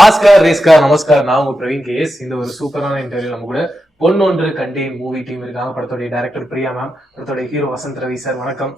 Oscar ரேஸ்கார் நமஸ்கார். நான் உங்க Praveen case. இந்த ஒரு சூப்பரான இன்டர்வியூ நம்ம கூட பொன்னொன்று கண்டேன் மூவி டீம் இருக்காங்க. படத்தோடைய டைரக்டர் பிரியா மேம், படத்தோட ஹீரோ வசந்த் ரவி சார். வணக்கம்.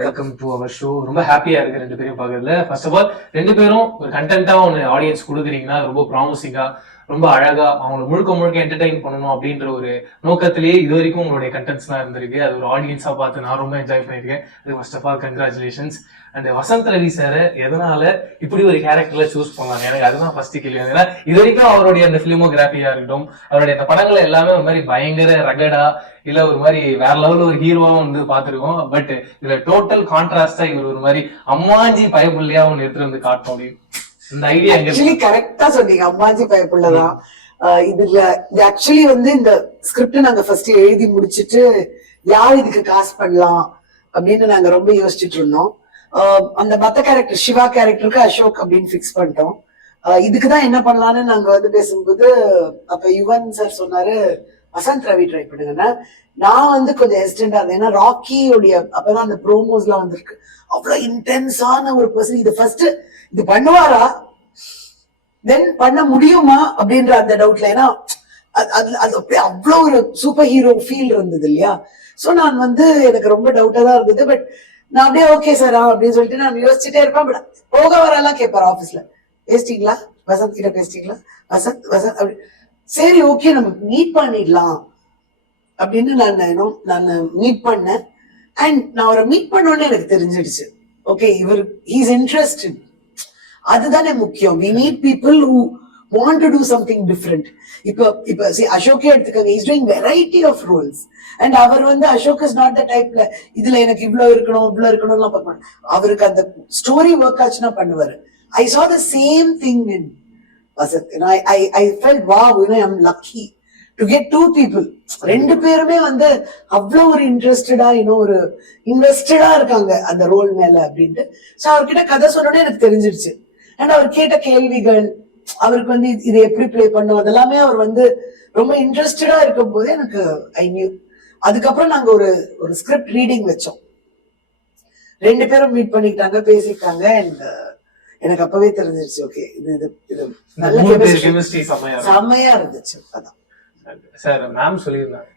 Welcome to our show. ரொம்ப ஹாப்பியா இருக்கு ரெண்டு பேரும் பாக்குறதுல. ஃபர்ஸ்ட் ஆஃப் ஆல் ரெண்டு பேரும் ஒரு கண்டென்ட்டா ஒன்னு ஆடியன்ஸ் கொடுக்குறீங்கன்னா ரொம்ப ப்ராமிசிங்கா, ரொம்ப அழகா அவங்களை முழுக்க என்டர்டைன் பண்ணணும் அப்படின்ற ஒரு நோக்கத்திலேயே இது வரைக்கும் உங்களுடைய கண்டென்ட்ஸ் எல்லாம் இருந்திருக்கு. அது ஒரு ஆடியன்ஸா பார்த்து நான் ரொம்ப என்ஜாய் பண்ணிருக்கேன். அது first of all congratulations. And Vasanth Ravi sir எதனால இப்படி ஒரு கேரக்டர்ல சூஸ் பண்ணலாம், எனக்கு அதுதான் ஃபர்ஸ்ட் கேள்வி. ஏன்னா இது வரைக்கும் அவருடைய அந்த பிலிமோகிராஃபியா இருக்கட்டும், அவருடைய அந்த படங்கள் எல்லாமே ஒரு மாதிரி பயங்கர ரகடா இல்ல ஒரு மாதிரி வேற லெவல்ல ஒரு ஹீரோவா வந்து பாத்துருக்கோம். பட் இதுல டோட்டல் கான்ட்ராஸ்டா இவர் ஒரு மாதிரி அம்மாஞ்சி பயப்புள்ளையா ஒன்னு எடுத்துட்டு வந்து காட்டும் அப்படின்னு இந்த ஐடியா ஆக்சுவலி கரெக்டா சொன்னீங்க. அம்மாஜி பயப்புள்ளதான் இதுல. இது ஆக்சுவலி வந்து இந்த ஸ்கிரிப்ட் நாங்க ஃபர்ஸ்ட் எழுதி முடிச்சிட்டு யார் இதுக்கு காசு பண்ணலாம் அப்படின்னு நாங்க ரொம்ப யோசிச்சுட்டு இருந்தோம். அந்த மத்த கேரக்டர் சிவா கேரக்டருக்கு அசோக் அப்படின்னு பிக்ஸ் பண்ணிட்டோம். இதுக்குதான் என்ன பண்ணலாம்னு நாங்க வந்து பேசும்போது அப்ப யுவன் சார் சொன்னாரு வசந்த் ரவி ட்ரை பண்ணுங்கன்னா. நான் வந்து கொஞ்சம் ஹெசிடென்டா இருந்தேன். ஏன்னா ராக்கியோடைய அப்பதான் அந்த ப்ரோமோஸ் எல்லாம் வந்திருக்கு. அவ்வளவு இன்டென்ஸான ஒரு பர்சன். இது ஃபர்ஸ்ட் இது பண்ணுவாரா, தென் பண்ண முடியுமா அப்படின்ற அந்த டவுட்ல. ஏன்னா அது அவ்வளவு ஒரு சூப்பர் ஹீரோ ஃபீல் இருந்தது இல்லையா. சோ நான் வந்து எனக்கு ரொம்ப டவுட்டா தான் இருந்தது. பட் நான் அப்படியே ஓகே சாரா அப்படின்னு சொல்லிட்டு நான் யோசிச்சுட்டே இருப்பேன். பட் போக வரலாம் கேட்பாரு ஆபீஸ்ல, பேசிட்டீங்களா வசந்த் கிட்ட, பேசிட்டீங்களா வசந்த் வசந்த் அப்படி. சரி ஓகே நம்ம மீட் பண்ணிடலாம் அப்படின்னு நான் மீட் பண்ணேன். அண்ட் நான் அவரை மீட் பண்ணோன்னு எனக்கு தெரிஞ்சிடுச்சு, ஓகே இவர் ஹீஸ் இன்ட்ரெஸ்டட். அதுதானே முக்கியம். we need people who want to do something different. இப்ப see அசோக்கே எடுத்துக்கங்க, he's doing variety of roles. and அவர் வந்து Ashok is not the type இதுல எனக்கு இவ்வளவு இருக்கணும்லாம் பார்ப்பாங்க. அவருக்கு அந்த ஸ்டோரி ஒர்க் ஆச்சுன்னா பண்ணுவாரு. I saw the same thing in Vasanth. I felt wow, I'm lucky to get two people. ரெண்டு பேருமே வந்து அவ்வளவு ஒரு இன்ட்ரெஸ்டடா ஒரு இன்வெஸ்டடா இருக்காங்க அந்த ரோல் மேல அப்படின்ட்டு. சோ அவர்கிட்ட கதை சொன்னோடனே எனக்கு தெரிஞ்சிருச்சு. அண்ட் அவர் கேட்ட கேள்விகள், அவருக்கு வந்து இது எப்படி பிளே பண்ணும் அதெல்லாமே அவர் வந்து ரொம்ப இன்ட்ரெஸ்டடா இருக்கும் போது எனக்கு ஐ நியூ. அதுக்கப்புறம் நாங்க ஒரு ஸ்கிரிப்ட் ரீடிங் வச்சோம். ரெண்டு பேரும் மீட் பண்ணிக்கிட்டாங்க, பேசிக்கிட்டாங்க. அண்ட் எனக்கு அப்பவே தெரிஞ்சிருச்சு ஓகே இது நல்ல செம்மையா இருந்துச்சு. அதான் சார் மேம் சொல்லியிருந்தாங்க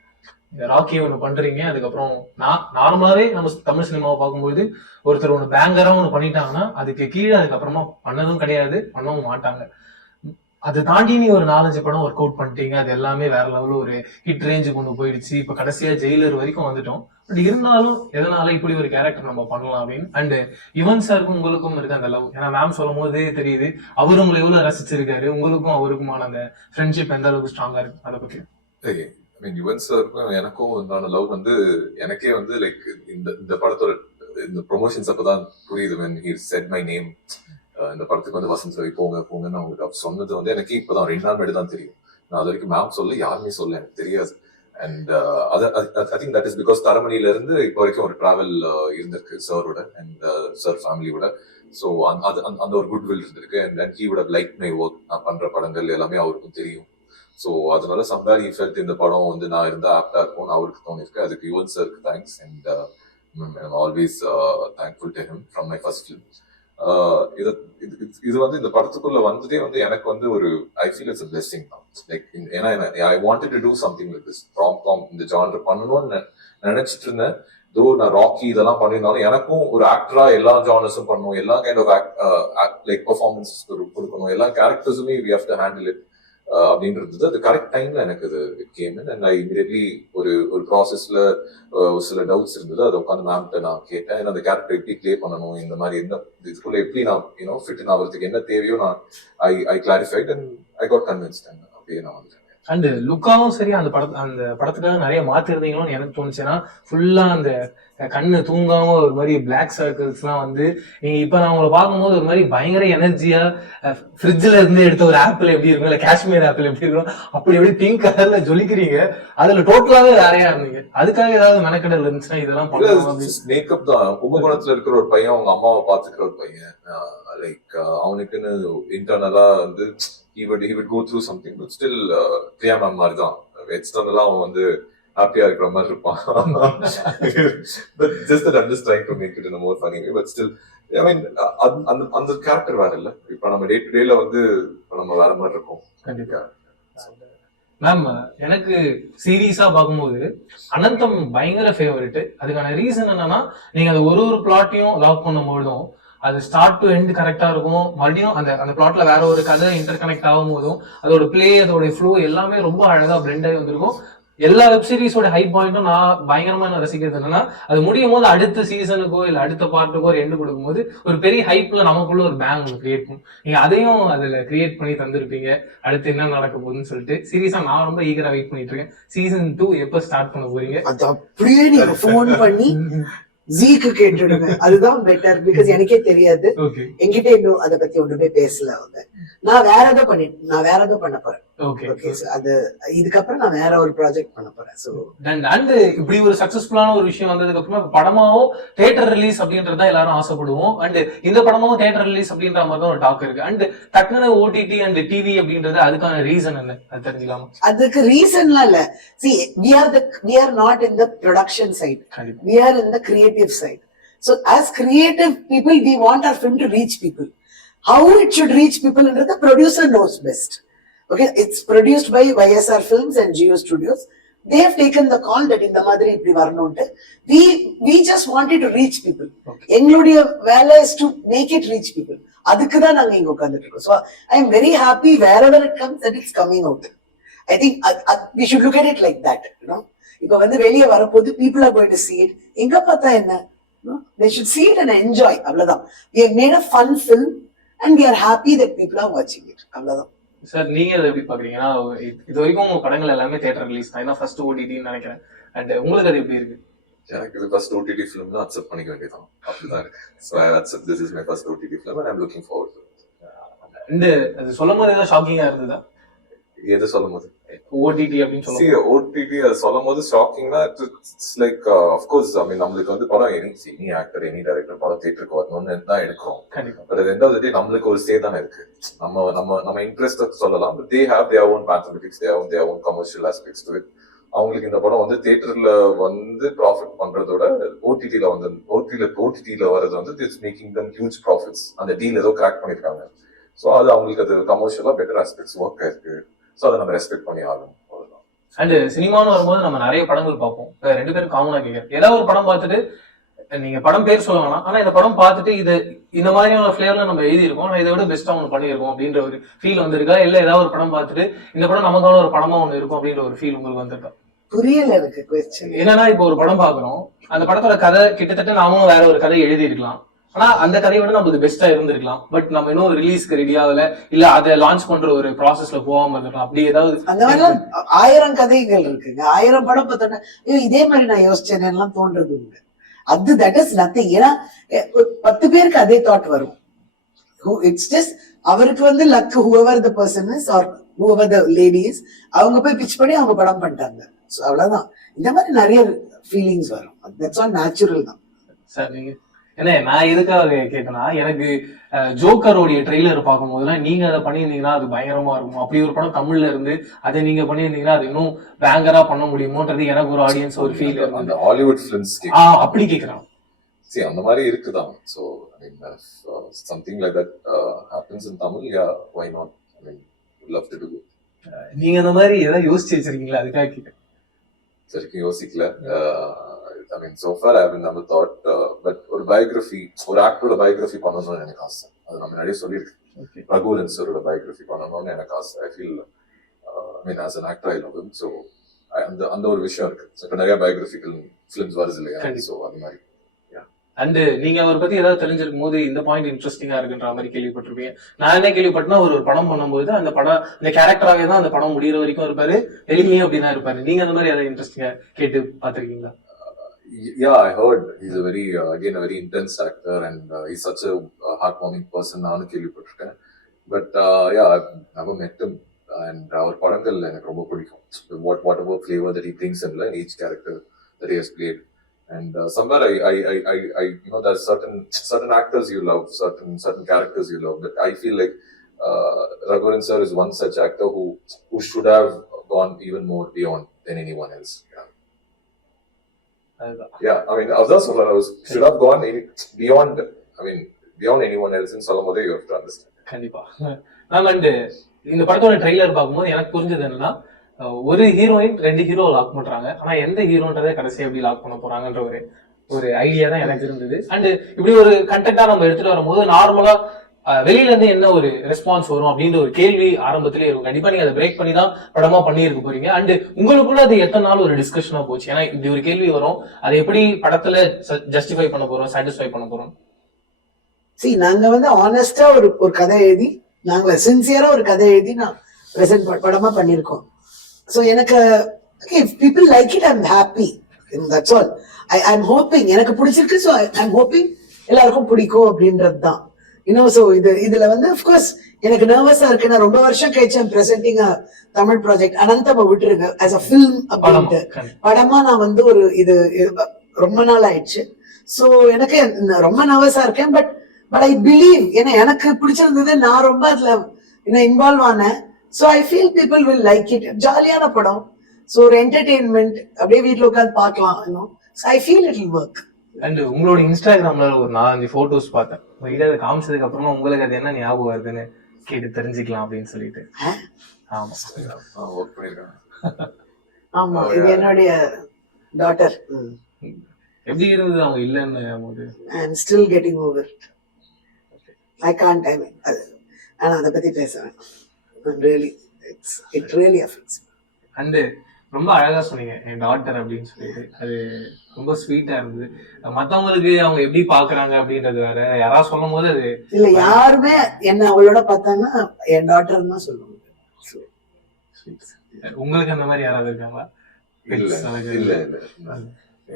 ராக்கி ஒண்ணு பண்றீங்க, அதுக்கப்புறம் நான் நார்மலாவே நம்ம தமிழ் சினிமாவை பார்க்கும்போது ஒருத்தர் ஒண்ணு பேங்கரா ஒண்ணு பண்ணிட்டாங்கன்னா அதுக்கு கீழே அதுக்கப்புறமா பண்ணதும் கிடையாது, பண்ணவும் மாட்டாங்க. அதை தாண்டி நீ ஒரு 4-5 படம் ஒர்க் அவுட் பண்ணிட்டீங்க, அது எல்லாமே வேற லெவல்ல ஒரு ஹிட் ரேஞ்சு கொண்டு போயிடுச்சு. இப்ப கடைசியா ஜெயிலர் வரைக்கும் வந்துட்டோம். பட் இருந்தாலும் எதனால இப்படி ஒரு கேரக்டர் நம்ம பண்ணலாம் அப்படின்னு. அண்ட் யுவன் சாருக்கும் உங்களுக்கும் இருக்கு அந்த லவ். ஏன்னா மேம் சொல்லும் போதே தெரியுது அவர் உங்களை எவ்வளவு ரசிச்சிருக்காரு. உங்களுக்கும் அவருக்குமான அந்த ஃப்ரெண்ட்ஷிப் எந்த அளவுக்கு ஸ்ட்ராங்கா இருக்கு, அதை பத்தி. யுவன் சாருக்கும் எனக்கும் உண்டான லவ் வந்து எனக்கே வந்து லைக் இந்த படத்தோட இந்த ப்ரொமோஷன்ஸ் அப்பதான் புரியுது. when he said my name, இந்த படத்துக்கு வந்து வசந்த் ரவி போங்கன்னு அவங்களுக்கு சொன்னது வந்து எனக்கு இப்பதான் 2 நாள் முன்னாடி தான் தெரியும். நான் அது வரைக்கும் மேம் சொல்ல யாருமே சொல்ல எனக்கு தெரியாது. And I think that is because தரமணியில இருந்து இப்போ வரைக்கும் ஒரு டிராவல் இருந்திருக்கு சாரோட அண்ட் சார் ஃபேமிலியோட. ஸோ அந்த ஒரு குட் வில் இருந்திருக்கு. And then he would have like my work. நான் பண்ற படங்கள் எல்லாமே அவருக்கும் தெரியும். ஸோ அதனால சம்வேர் ஹி ஃபெல்ட் இந்த படம் வந்து நான் இருந்தா ஆப்டா இருக்கும்னு அவருக்கு தோணிருக்கு. அதுக்கு யுவன் சாருக்கு thanks. And I'm always thankful to him from my first film. இது வந்து இந்த படத்துக்குள்ள வந்ததே வந்து எனக்கு வந்து ஒரு I feel it's a blessing தான். லைக் ஏன்னா I wanted to do something like this rom-com இந்த ஜானர் பண்ணணும்னு நினைச்சிட்டு இருந்தேன். தோ நான் ராக்கி இதெல்லாம் பண்ணியிருந்தாலும் எனக்கும் ஒரு ஆக்டரா எல்லா ஜானர்ஸும் பண்ணணும், எல்லா கைண்ட் ஆஃப் லைக் பெர்ஃபார்மன்ஸ் கொடுக்கணும், எல்லா கேரக்டர்ஸுமே we have to handle it அப்படின்றது அது கரெக்ட் டைம்ல எனக்கு அது it came in. And I immediately ஒரு ப்ராசஸ்ல சில டவுட்ஸ் இருந்தது. அதை உட்காந்து மேம்கிட்ட நான் கேட்டேன். அந்த கேரக்டர் எப்படி பிளே பண்ணணும், இந்த மாதிரி என்ன இதுக்குள்ள எப்படி நான் ஃபிட் ஆகிறதுக்கு என்ன தேவையோ நான் I clarified and I got convinced. அண்ட் அப்படியே நான் வந்துட்டேன். அண்ட் லுக்காவும் சரி அந்த படத்துக்காக நிறைய மாத்திருந்தீங்களோன்னு எனக்கு தோணுச்சுன்னா ஃபுல்லா அந்த கண்ணு தூங்காம ஒரு மாதிரி பிளாக் சர்க்கிள்ஸ் எல்லாம் வந்து நீங்க இப்ப நான் உங்களை பார்க்கும்போது ஒரு மாதிரி பயங்கர எனர்ஜியா ஃப்ரிட்ஜ்ல இருந்து எடுத்த ஒரு ஆப்பிள் எப்படி இருக்கும், இல்ல காஷ்மீர் ஆப்பிள் எப்படி இருக்கும் அப்படி பிங்க் கலர்ல ஜொலிக்கிறீங்க. அதுல டோட்டலாவே வேறையா இருந்தீங்க. அதுக்காக ஏதாவது மெனக்கடல் இருந்துச்சுன்னா இதெல்லாம் மேக்கப் தான். கும்பகோணத்துல இருக்கிற ஒரு பையன் அவங்க அம்மாவை பாத்துக்கிற ஒரு பையன், லைக் அவனுக்குன்னு இன்டர்னலா வந்து he would go through something, but still Priya ma'am மாதிரி தான் எக்ஸ்டர்னலா அவன் வந்து ஹாப்பியா இருக்கிற மாதிரி இருப்பான். But just that I'm just trying to make it in a more funny way, but still ஐ மீன் அந்த அந்த கேரக்டர் வேற இல்ல. இப்ப நம்ம டே டு டேல வந்து நம்ம வேற மாதிரி இருக்கோம். கண்டிப்பா. மேம், எனக்கு சீரியஸா பார்க்கும்போது அனந்தம் பயங்கர ஃபேவரட். அதுக்கான ரீசன் என்னன்னா, நீங்க அந்த ஒரு பிளாட்டையும் லவ் பண்ணும்போதும் அது ஸ்டார்ட் டு எண்ட் கரெக்டா இருக்கும். மறுபடியும் அந்த அந்த பிளாட்ல வேற ஒரு கதை இன்டர் கனெக்ட் ஆகும் போதும் அதோட பிளே, அதோட ஃப்ளோ எல்லாமே ரொம்ப அழகா பிளெண்ட் ஆகி வந்திருக்கும். எல்லா வெப் சீரிஸோட ஹை பாயிண்ட்டும் நான் பயங்கரமா நான் ரசிக்கிறது என்னன்னா, அது முடியும் போது அடுத்த சீசனுக்கோ இல்ல அடுத்த பார்ட்டுக்கோ ஒரு எண்டு கொடுக்கும்போது ஒரு பெரிய ஹைப்ல நமக்குள்ள ஒரு பேங் கிரியேட் பண்ணும். நீங்க அதையும் அதுல கிரியேட் பண்ணி தந்திருப்பீங்க. அடுத்து என்ன நடக்க போகுதுன்னு சொல்லிட்டு சீரியஸா நான் ரொம்ப ஈகரா வெயிட் பண்ணிட்டு இருக்கேன். சீசன் 2 எப்ப ஸ்டார்ட் பண்ண போறீங்க? அது அப்படியே நீங்க போன் பண்ணி ஜீக்கு கேட்டுடுங்க, அதுதான் பெட்டர். பிகாஸ் எனக்கே தெரியாது, என்கிட்ட இன்னும் அதை பத்தி ஒண்ணுமே பேசல அவங்க. நான் வேற ஏதோ பண்ண போறேன். அது இதுக்கப்புறம் நான் வேற ஒரு ப்ராஜெக்ட் பண்ண போறேன். சோ அண்ட் இப்படி ஒரு சக்சஸ்ஃபுல்லான ஒரு விஷயம் வந்ததுக்கு அப்புறம் படமாவும் தியேட்டர் ரிலீஸ் அப்படின்றத எல்லாரும் ஆசைப்படுவோம். அண்ட் இந்த படமாவும் தியேட்டர் ரிலீஸ் அப்படின்ற மாதிரி தான் ஒரு டாக் இருக்கு. அண்ட் டக்குனு ஓடிடி அண்ட் டிவி அப்படின்றது அதுக்கான ரீசன் என்ன, அது தெரிஞ்சுக்கலாமா? அதுக்கு ரீசன்லாம் இல்ல. See, we are not in the production side. We are in the creative side. So as creative people, we want our film to reach people. How it should reach people, the producer knows best. Okay, it's produced by YSR Films and Geo Studios. They have taken the call that in the madri ipdi varanonte. We just wanted to reach people. Engludiya vela is to make it reach people. Adukku da naanga inga ukanditrukom. So I am very happy wherever it comes that it's coming out. I think we should look at it like that, you know. Ipo vandu veliya varapodhu people are going to see it. Inga patha enna? No, they should see it and enjoy. Avladha. We have made a fun film and we are happy that people are watching it. Avladha. Sir, நீங்க அதை எப்படி பாக்குறீங்கன்னா, இது வரைக்கும் உங்க படங்கள் எல்லாமே theatre release தான், ஃபர்ஸ்ட் ஓடிடின்னு நினைக்கிறேன். அண்ட் உங்களுக்கு அது எப்படி இருக்கு? எனக்கு இது ஃபர்ஸ்ட் ஓடிடி ஃபிலிம் தான், அக்செப்ட் பண்ணிக்க வேண்டியதான். அப்படிதான் இருக்கு. So I accept this is my first OTT film and I'm looking forward to it. And அது சொல்லும்போது ஏதாவது ஷாக்கிங்கா இருந்ததா? எது சொல்லும்போது? ஓடிடி அப்படின்னு சொல்லுங்க. See, OTT சொல்லும்போது ஷாக்கிங்னா it's like of course I mean நம்மளுக்கு வந்து படம் எனி ஆக்டர் எனி டைரக்டர் படம் தியேட்டருக்கு வரணும்னு தான் எடுக்கிறோம். பட் அது எந்த டே நம்மளுக்கு ஒரு சே தானே இருக்கு. நம்ம இன்ட்ரெஸ்ட் சொல்லலாம். But they have their own mathematics, they have their own commercial aspects to it. அவங்களுக்கு இந்த படம் வந்து தியேட்டர்ல வந்து ப்ராஃபிட் பண்றதோட ஓடிடில வர்றது வந்து it's making them huge profits. அந்த டீல் ஏதோ கிராக் பண்ணிருக்காங்க. ஸோ அது அவங்களுக்கு அது கமர்ஷியலா பெட்டர் ஆஸ்பெக்ட்ஸ் ஒர்க் ஆயிருக்கு. ஸோ அதை நம்ம ரெஸ்பெக்ட் பண்ணி ஆகணும். அண்ட் சினிமான்னு வரும்போது நம்ம நிறைய படங்கள் பார்ப்போம். ரெண்டு பேரும் காமனா கேட்க ஏதாவது ஒரு படம் பார்த்துட்டு, நீங்க படம் பேர் சொல்ல வேணாம், ஆனா இந்த படம் பார்த்துட்டு இது இந்த மாதிரியான ஃபிளேவர்ல நம்ம எழுதியிருக்கோம், ஆனா இதை விட பெஸ்டா ஒன்று பண்ணியிருக்கோம் அப்படின்ற ஒரு ஃபீல் வந்திருக்கா? இல்ல ஏதாவது ஒரு படம் பார்த்துட்டு இந்த படம் நமக்கான ஒரு படமா ஒண்ணு இருக்கும் அப்படின்ற ஒரு ஃபீல் உங்களுக்கு வந்திருக்கா? புரியல எனக்கு क्वेश्चन. என்னன்னா, இப்போ ஒரு படம் பாக்குறோம், அந்த படத்தோட கதை கிட்டத்தட்ட நாமும் வேற ஒரு கதை எழுதி இருக்கலாம், ஆனா அந்த கதையை விட நமக்கு பெஸ்டா இருந்திருக்கலாம். பட் நம்ம இன்னும் ரிலீஸ்க்கு ரெடி ஆகல, இல்ல அதை லான்ச் பண்ற ஒரு ப்ராசஸ்ல போகாம இருக்கலாம். அப்படி ஏதாவது அந்த மாதிரிலாம் 1000 கதைகள் இருக்குங்க. 1000 படம் பார்த்தோன்னா இதே மாதிரி நான் யோசிச்சேன் எல்லாம் தோன்றது உண்டு. அது தட் இஸ் நத்திங். ஏன்னா 10 பேருக்கு அதே தாட் வரும். இட்ஸ் ஜஸ்ட் அவருக்கு வந்து luck, whoever the person is or whoever the lady is, அவங்க போய் பிச் பண்ணி அவங்க படம் பண்ணிட்டாங்க. ஸோ அவ்வளவுதான். இந்த மாதிரி நிறைய ஃபீலிங்ஸ் வரும். தட்ஸ் ஆல் நேச்சுரல் தான். சார், நீங்க என்ன, நான் எதுக்காக கேட்டேன்னா, எனக்கு ஜோக்கரோடைய ட்ரெய்லர் பார்க்கும் போதுலாம் நீங்க அதை பண்ணியிருந்தீங்கன்னா அது பயங்கரமா இருக்கும். அப்படி ஒரு படம் தமிழ்ல இருந்து அதை நீங்க பண்ணியிருந்தீங்கன்னா அது இன்னும் பேங்கரா பண்ண முடியுமோன்றது எனக்கு ஒரு ஆடியன்ஸ் ஒரு ஃபீல் இருக்கு. அந்த ஹாலிவுட் ஃபிலிம்ஸ் அப்படி கேக்குறான். See, அந்த மாதிரி இருக்குதான். So I mean something like that happens in Tamil, yeah, why not? I mean would love to do it. நீங்க அந்த மாதிரி ஏதாவது யோசிச்சு வச்சிருக்கீங்களா? அதுக்காக கேட்டேன். சரிக்கும் யோசிக்கல. I mean so far I haven't never thought, but ஒரு பயோகிராஃபி, ஒரு ஆக்டரோட பயோகிராஃபி பண்ணணும்னு எனக்கு ஆசை. அது நம்ம நிறைய சொல்லியிருக்கேன். ரகுவரன் சாரோட பயோகிராஃபி பண்ணணும்னு எனக்கு ஆசை. I feel I mean as an actor I love him. So அந்த ஒரு விஷயம் இருக்கு. இப்போ நிறைய பயோகிராஃபிக்கல் ஃபிலிம்ஸ் வருது இல்லையா? ஸோ அது மாதிரி. அண்ட் நீங்க அவரை பத்தி ஏதாவது தெரிஞ்சிருக்கும் போது இந்த பாயிண்ட் இன்ட்ரெஸ்டிங்கா இருக்குன்ற மாதிரி கேள்விப்பட்டிருப்பீங்க. நான் என்ன கேள்விப்பட்டேன்னா, ஒரு படம் பண்ணும்போது அந்த படம் இந்த கேரக்டராகவே தான் அந்த படம் முடிகிற வரைக்கும் இருப்பாரு, வெளியிலேயே அப்படிதான் இருப்பாரு. நீங்க அந்த மாதிரி ஏதாவது இன்ட்ரெஸ்டிங்கா கேட்டு பாத்திருக்கீங்களா? Yeah, I heard he's a very again a very intense actor and he's such a heartwarming person. நானு கேள்விப்பட்டிருக்கேன். But yeah, I've never met him and our படங்கள் எனக்கு ரொம்ப பிடிக்கும். Whatever flavor that he brings in each character that he has played. And somewhere I you know there's certain actors you love, certain characters you love, but I feel like Raghuvaran sir is one such actor who should have gone even more beyond than anyone else. Yeah, I mean, should have gone beyond. I mean, beyond anyone else ன்னு சொல்லும் போதே you have to understand. கண்டிப்பா ma'am. And இந்த படத்தோட trailer பார்க்கும்போது எனக்கு புரிஞ்சது என்னன்னா, ஒரு ஹீரோயின் 2 ஹீரோ லாக் பண்றாங்க. ஆனா எந்த ஹீரோன்றதை கடைசியா எப்படி லாக் பண்ண போறாங்கன்ற ஒரு ஐடியா தான் எனக்கு இருந்தது. அண்ட் இப்படி ஒரு கண்டென்ட்டா நம்ம எடுத்துட்டு வரும்போது நார்மலா வெளியில இருந்து என்ன ஒரு ரெஸ்பான்ஸ் வரும் அப்படின்ற ஒரு கேள்வி ஆரம்பத்திலே இருக்கும். கண்டிப்பா நீங்க அதை பிரேக் பண்ணி தான் படமா பண்ணியிருக்க போறீங்க. அண்ட் உங்களுக்குள்ள அது எத்தனை நாள் ஒரு டிஸ்கஷனா போச்சு? ஏன்னா இப்படி ஒரு கேள்வி வரும், அதை எப்படி படத்துல ஜஸ்டிஃபை பண்ண போறோம், சாட்டிஸ்ஃபை பண்ண போறோம்? நாங்க வந்து ஆனஸ்டா ஒரு கதை எழுதி, நாங்க சின்சியரா ஒரு கதை எழுதி நான் பிரசன்ட் படமா பண்ணிருக்கோம். ஸோ எனக்கு people like it, I'm happy, that's all. I'm hoping எனக்கு பிடிச்சிருக்கு. ஸோ ஐம் ஹோப்பிங் எல்லாருக்கும் பிடிக்கும் அப்படின்றது தான். ஸோ இதுல வந்து அஃப்கோர்ஸ் எனக்கு நர்வஸா இருக்கு. நான் ரொம்ப வருஷம் கழிச்சு ஐம் பிரசன்டிங் தமிழ் ப்ராஜெக்ட் அனந்தம் விட்டுருங்க ஆஸ் அ ஃபில்ம் அப்படின்ட்டு. படமா நான் வந்து இது ரொம்ப நாள் ஆயிடுச்சு. ஸோ எனக்கு ரொம்ப நர்வஸா இருக்கேன். பட் ஐ பிலீவ், ஏன்னா எனக்கு பிடிச்சிருந்தது, நான் ரொம்ப அதுல இன்வால்வ் ஆனேன். So I feel people will like it. ஜாலியான படம். ஸோ ஒரு என்டர்டெயின்மெண்ட், அப்படியே வீட்டுல உட்காந்து பார்க்கலாம். So I feel it will work. And உங்களோட இன்ஸ்டாகிராம்ல ஒரு 4-5 போட்டோஸ் பார்த்தேன். உங்ககிட்ட அதை காமிச்சதுக்கு அப்புறமா உங்களுக்கு அது என்ன ஞாபகம் வருதுன்னு கேட்டு தெரிஞ்சுக்கலாம் அப்படின்னு சொல்லிட்டு. ஆமா ஒர்க் பண்ணிருக்காங்க. ஆமா, இது என்னுடைய டாட்டர். எப்படி இருந்தது அவங்க இல்லைன்னு போது? I am still getting over. I can't time ஆனா அதை பத்தி பேசுவேன். Really it really affects. And ரொம்ப அழகா சொன்னீங்க என் டாட்டர் அப்படின்னு சொல்லிட்டு. அது ரொம்ப ஸ்வீட்டா இருந்தது. மத்தவங்களுக்கு அவங்க எப்படி பாக்குறாங்க அப்படின்றது வேற. யாராவது சொல்லும் போது அது இல்ல, யாருமே என்ன அவளோட பார்த்தாங்கன்னா என் டாட்டர் தான் சொல்லுவாங்க. உங்களுக்கு அந்த மாதிரி யாராவது இருக்காங்களா? இல்ல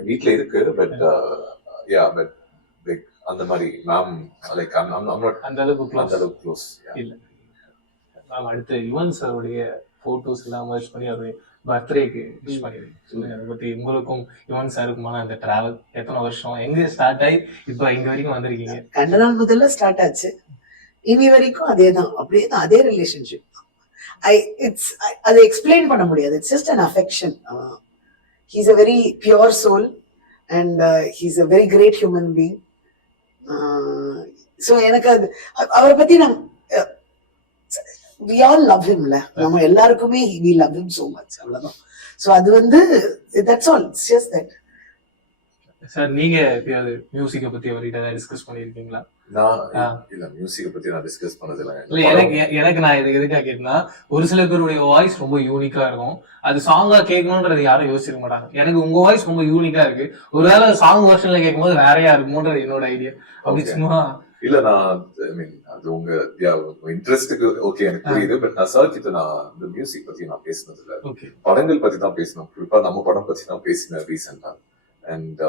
வீட்ல இருக்கு. பட் பட் லைக் அந்த மாதிரி மேம் லைக் அந்த அளவுக்கு க்ளோஸ் இல்ல. மேம் அடுத்து யுவன் சாருடைய போட்டோஸ் எல்லாம் மர்ஜ் பண்ணி அவருடைய பர்த்டேக்கு விஷ் பண்ணிருக்கேன். சொல்லுங்க அதை பத்தி. உங்களுக்கும் யுவன் சாருக்குமான அந்த டிராவல் எத்தனை வருஷம், எங்க ஸ்டார்ட் ஆகி இப்ப இங்க வரைக்கும் வந்திருக்கீங்க? 2 நாள் முதல்ல ஸ்டார்ட் ஆச்சு. இனி வரைக்கும் அதேதான், அப்படியே தான், அதே ரிலேஷன்ஷிப். அதை எக்ஸ்பிளைன் பண்ண முடியாது. It's just an affection. He's a very pure soul and he's a very great human being. So எனக்கு அது அவரை பத்தி we all love him ல. நம்ம எல்லாருக்குமே we love him so much. அவ்வளவுதான். ஸோ அது வந்து that's all. It's just that. Sir நீங்க எப்பயாவது மியூசிக்கை பத்தி அவர்கிட்ட டிஸ்கஸ் பண்ணிருக்கீங்களா? இல்ல மியூசிக்கை பத்தி நான் டிஸ்கஸ் பண்ணது இல்ல. எனக்கு நான் இது எதுக்காக கேட்டேன்னா, ஒரு சில பேருடைய வாய்ஸ் ரொம்ப யூனிக்கா இருக்கும். அது சாங்கா கேட்கணும்ன்றது யாரும் யோசிக்க மாட்டாங்க. எனக்கு உங்க வாய்ஸ் ரொம்ப யூனிக்கா இருக்கு. ஒருவேளை சாங் வெர்ஷன்ல கேட்கும்போது வேறையா இருக்குமோன்றது என்னோட ஐடியா. அப்படி சும்மா இல்ல நான் அது உங்க இன்ட்ரெஸ்டுக்கு ஓகே எனக்கு புரியுது. பட் நான் சார் கிட்ட நான் இந்த மியூசிக் பத்தி நான் பேசினது இல்ல. படங்கள் பத்தி தான் பேசணும். குறிப்பா நம்ம படம் பத்தி தான் பேசினேன் ரீசெண்டா. And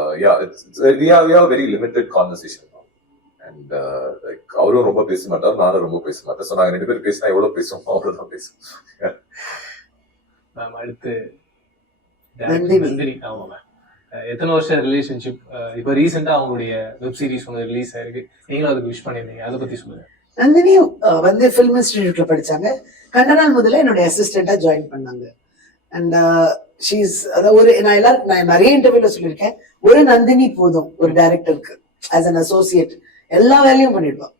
we have very limited conversation. And like அவரும் ரொம்ப பேச மாட்டார், நானும் ரொம்ப பேச மாட்டேன். ஸோ நாங்கள் 2 பேரும் பேசினா எவ்வளவு பேசுவோம் அவ்வளவுதான் பேசுவோம். அடுத்து நந்தினி. ஆமா மேம், எத்தனை வருஷம் ரிலேஷன்ஷிப்? இப்போ ரீசெண்டா அவங்களுடைய வெப் சீரிஸ் ஒன்று ரிலீஸ் ஆயிருக்கு. நீங்களும் அதுக்கு விஷ் பண்ணிருந்தீங்க, அதை பத்தி சொல்லுங்க. நந்தினி வந்து ஃபிலிம் இன்ஸ்டிடியூட்ல படிச்சாங்க. 2 நாள் முதல்ல என்னுடைய அசிஸ்டண்டா ஜாயின் பண்ணாங்க. அண்ட் நான் நிறைய இன்டர்வியூல சொல்லியிருக்கேன், ஒரு நந்தினி போதும் ஒரு டைரக்டருக்கு. ஆஸ் அன் அசோசியேட் எல்லா வேலையும் பண்ணிடுவான்.